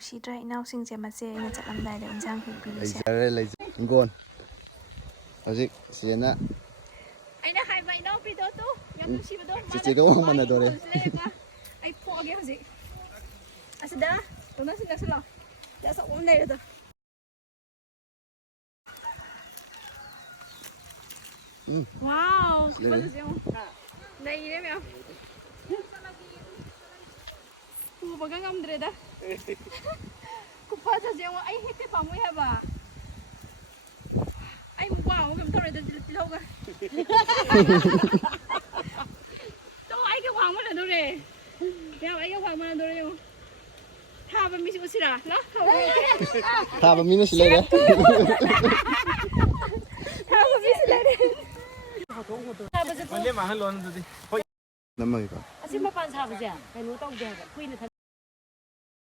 ꯅꯨꯡꯁꯤꯗ꯭ꯔꯥ ꯏꯅꯥꯎꯁꯤꯡꯁꯦ ꯃꯆꯦ ꯑꯩꯅ ꯆꯠꯂꯝꯗꯥꯏꯗ ꯏꯟꯁꯥꯡ ꯍꯦꯛꯄꯤꯔꯤꯁꯦ ꯂꯩꯖꯔꯦ ꯍꯤꯡꯒꯣꯜ ꯍꯧꯖꯤꯛ ꯆꯦꯆꯦꯅ ꯑꯩꯅ ꯍꯥꯏꯕ ꯏꯅꯥꯎꯄꯤꯗꯣ ꯇꯨ ꯌꯥꯝ ꯅꯨꯡꯁꯤꯕꯗꯣ ꯆꯦꯆꯦꯒ ꯋꯥꯡ ꯃꯥꯟꯅꯗꯣꯔꯦ ꯑꯩ ꯐꯣꯛꯑꯒꯦ ꯍꯧꯖꯤꯛ ꯑꯁꯤꯗ ꯅꯛꯁꯤꯜꯂꯣ ꯑꯆꯧꯕ ꯂꯩꯔꯦꯗꯣ 와우, 그거죠. 나 이래면 구버가 감드레다. 구파자지 영 아이 햇대 밤에 해봐. 아이 와우, 그럼 떨어져 들어가. 또 아이가 광물에 노래. 야, 아이가 광물에 노래요. 타바 미시 오시라. 나? 타바 미시 레레. 타바 미시 레레. 원래 많은 런드지. 남방이가. 아침밥 반 사보자. 그냥 노동 돼. 구이는 다